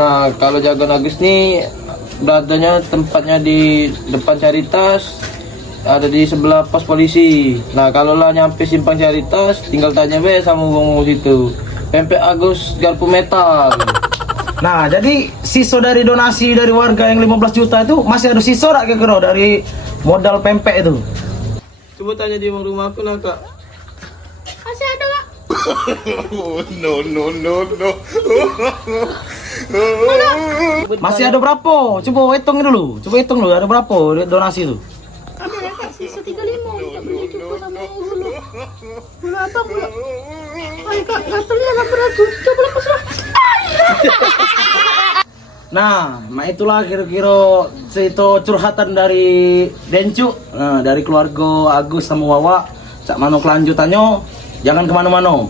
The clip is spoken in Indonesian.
Nah, kalau Jagoan Agus nih beradanya tempatnya di depan Caritas, ada di sebelah pos polisi. Nah, kalau lah nyampe simpang Caritas, tinggal tanya be sama wong situ. Pempek Agus garpu metal. Nah, jadi sisa dari donasi dari warga yang 15 juta itu masih ada sisa tak kira dari modal pempek itu? Coba tanya di rumahku nak kak. Masih ada nggak? No, no, no, no. Masih ada berapa? Coba hitung dulu. Coba hitung dulu ada berapa donasi itu? Ada ya kak, sisa 35 tak beli cukup sama bulu. Bulu abang bulu. Ayo kak, gatalnya 800. Coba lepas lah. Nah, itulah kira-kira itu curhatan dari Dencu, dari keluarga Agus sama Wawa. Cak mano kelanjutannya, jangan kemana-mana.